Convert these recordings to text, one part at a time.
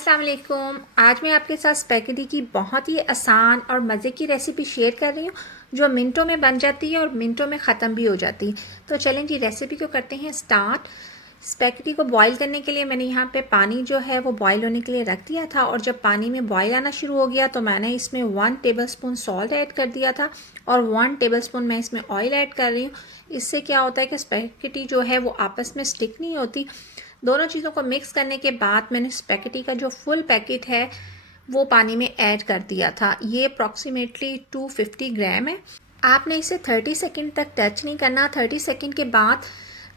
अस्सलाम वालेकुम। आज मैं आपके साथ स्पैगेटी की बहुत ही आसान और मज़े की रेसिपी शेयर कर रही हूँ जो मिनटों में बन जाती है और मिनटों में ख़त्म भी हो जाती है। तो चलें जी, रेसिपी को करते हैं स्टार्ट। स्पैगेटी को बॉईल करने के लिए मैंने यहाँ पे पानी जो है वो बॉईल होने के लिए रख दिया था, और जब पानी में बॉईल आना शुरू हो गया तो मैंने इसमें 1 टेबलस्पून सॉल्ट ऐड कर दिया था और 1 टेबलस्पून मैं इसमें ऑयल ऐड कर रही हूँ। इससे क्या होता है कि स्पैगेटी जो है वो आपस में स्टिक नहीं होती। दोनों चीज़ों को मिक्स करने के बाद मैंने स्पैगेटी का जो फुल पैकेट है वो पानी में ऐड कर दिया था। ये अप्रॉक्सीमेटली 250 ग्राम है। आपने इसे 30 सेकंड तक टच नहीं करना। 30 सेकंड के बाद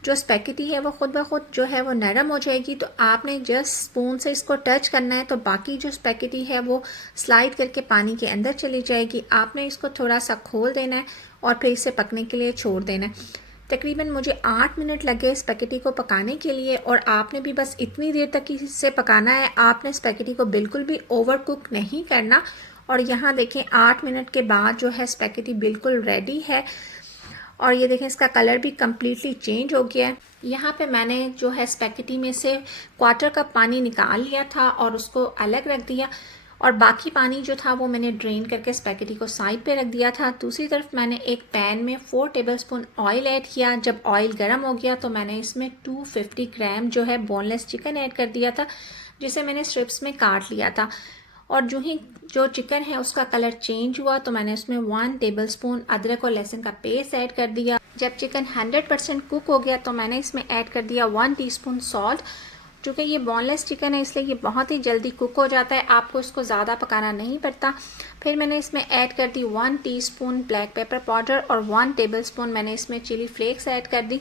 जो स्पैगेटी है वो खुद ब खुद जो है वो नरम हो जाएगी, तो आपने जस्ट स्पून से इसको टच करना है, तो बाकी जो स्पैगेटी है वो स्लाइड करके पानी के अंदर चली जाएगी। आपने इसको थोड़ा सा खोल देना है और फिर इसे पकने के लिए छोड़ देना है। तकरीबन मुझे 8 मिनट लगे स्पैगेटी को पकाने के लिए, और आपने भी बस इतनी देर तक इसे पकाना है। आपने स्पैगेटी को बिल्कुल भी ओवर कुक नहीं करना। और यहाँ देखें 8 मिनट के बाद जो है स्पैगेटी बिल्कुल रेडी है, और ये देखें इसका कलर भी कम्प्लीटली चेंज हो गया है। यहाँ पे मैंने जो है स्पैगेटी में से 1/4 कप पानी निकाल लिया था और उसको अलग रख दिया, और बाकी पानी जो था वो मैंने ड्रेन करके स्पैगेटी को साइड पे रख दिया था। दूसरी तरफ मैंने एक पैन में 4 टेबलस्पून ऑयल ऐड किया। जब ऑयल गर्म हो गया तो मैंने इसमें 250 ग्राम जो है बोनलेस चिकन ऐड कर दिया था, जिसे मैंने स्ट्रिप्स में काट लिया था। और जो चिकन है उसका कलर चेंज हुआ तो मैंने उसमें 1 टेबलस्पून अदरक और लहसुन का पेस्ट ऐड कर दिया। जब चिकन 100% कुक हो गया तो मैंने इसमें ऐड कर दिया 1 टीस्पून सॉल्ट। चूँकि ये बोनलेस चिकन है इसलिए ये बहुत ही जल्दी कुक हो जाता है, आपको इसको ज़्यादा पकाना नहीं पड़ता। फिर मैंने इसमें ऐड कर दी 1 टीस्पून ब्लैक पेपर पाउडर और 1 टेबलस्पून मैंने इसमें चिली फ्लेक्स ऐड कर दी।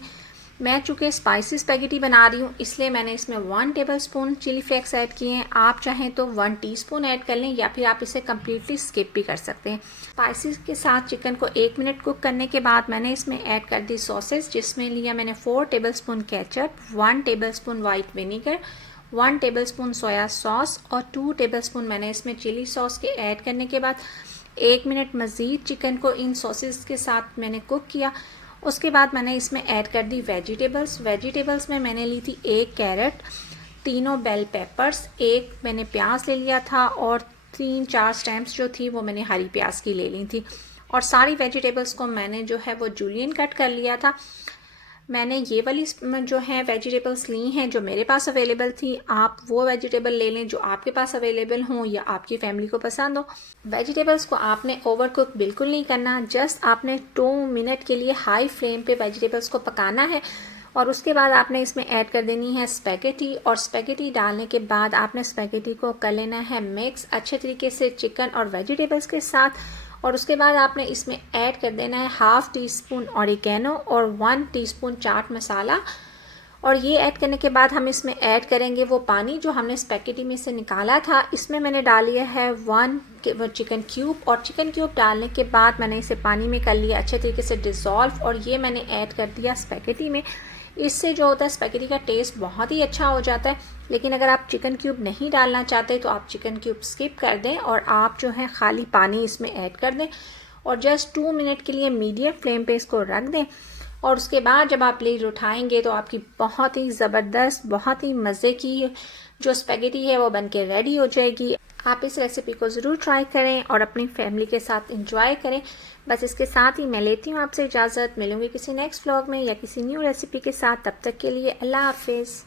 मैं चूँकि स्पाइसी स्पैगेटी बना रही हूँ इसलिए मैंने इसमें 1 टेबलस्पून चिली फ्लेक्स ऐड किए हैं। आप चाहें तो 1 टीस्पून ऐड कर लें, या फिर आप इसे कम्प्लीटली स्किप भी कर सकते हैं। स्पाइसेस के साथ चिकन को 1 मिनट कुक करने के बाद मैंने इसमें ऐड कर दी सॉसेस, जिसमें लिया मैंने 4 tablespoon ketchup, 1 tablespoon white vinegar, 1 tablespoon soya sauce और 2 टेबलस्पून मैंने इसमें चिली सॉस के ऐड करने के बाद 1 मिनट मज़ीद चिकन को इन सॉसेस के साथ मैंने कुक किया। उसके बाद मैंने इसमें ऐड कर दी वेजिटेबल्स में मैंने ली थी 1 कैरेट, 3 बेल पेपर्स, 1 मैंने प्याज ले लिया था, और 3-4 स्टेम्स जो थी वो मैंने हरी प्याज की ले ली थी। और सारी वेजिटेबल्स को मैंने जो है वो जूलियन कट कर लिया था। मैंने ये वाली जो है वेजिटेबल्स ली हैं जो मेरे पास अवेलेबल थी। आप वो वेजिटेबल ले लें जो आपके पास अवेलेबल हों या आपकी फैमिली को पसंद हो। वेजिटेबल्स को आपने ओवर कुक बिल्कुल नहीं करना, जस्ट आपने 2 मिनट के लिए हाई फ्लेम पे वेजिटेबल्स को पकाना है। और उसके बाद आपने इसमें ऐड कर देनी है स्पैगेटी, और स्पैगेटी डालने के बाद आपने स्पैगेटी को कर लेना है मिक्स अच्छे तरीके से चिकन और वेजिटेबल्स के साथ। और उसके बाद आपने इसमें ऐड कर देना है 1/2 टीस्पून ऑरिगेनो और 1 टीस्पून चाट मसाला। और ये ऐड करने के बाद हम इसमें ऐड करेंगे वो पानी जो हमने स्पैगेटी में से निकाला था। इसमें मैंने डाल लिया है 1 चिकन क्यूब, और चिकन क्यूब डालने के बाद मैंने इसे पानी में कर लिया अच्छे तरीके से डिज़ोल्व, और ये मैंने ऐड कर दिया स्पैगेटी में। इससे जो होता है स्पैगेटी का टेस्ट बहुत ही अच्छा हो जाता है। लेकिन अगर आप चिकन क्यूब नहीं डालना चाहते तो आप चिकन क्यूब स्किप कर दें और आप जो है खाली पानी इसमें ऐड कर दें, और जस्ट 2 मिनट के लिए मीडियम फ्लेम पे इसको रख दें। और उसके बाद जब आप प्लेट उठाएंगे तो आपकी बहुत ही ज़बरदस्त, बहुत ही मज़े की जो स्पैगेटी है वो बनके रेडी हो जाएगी। आप इस रेसिपी को ज़रूर ट्राई करें और अपनी फैमिली के साथ इंजॉय करें। बस इसके साथ ही मैं लेती हूँ आपसे इजाज़त। मिलूँगी किसी नेक्स्ट व्लॉग में या किसी न्यू रेसिपी के साथ। तब तक के लिए अल्लाह हाफिज़।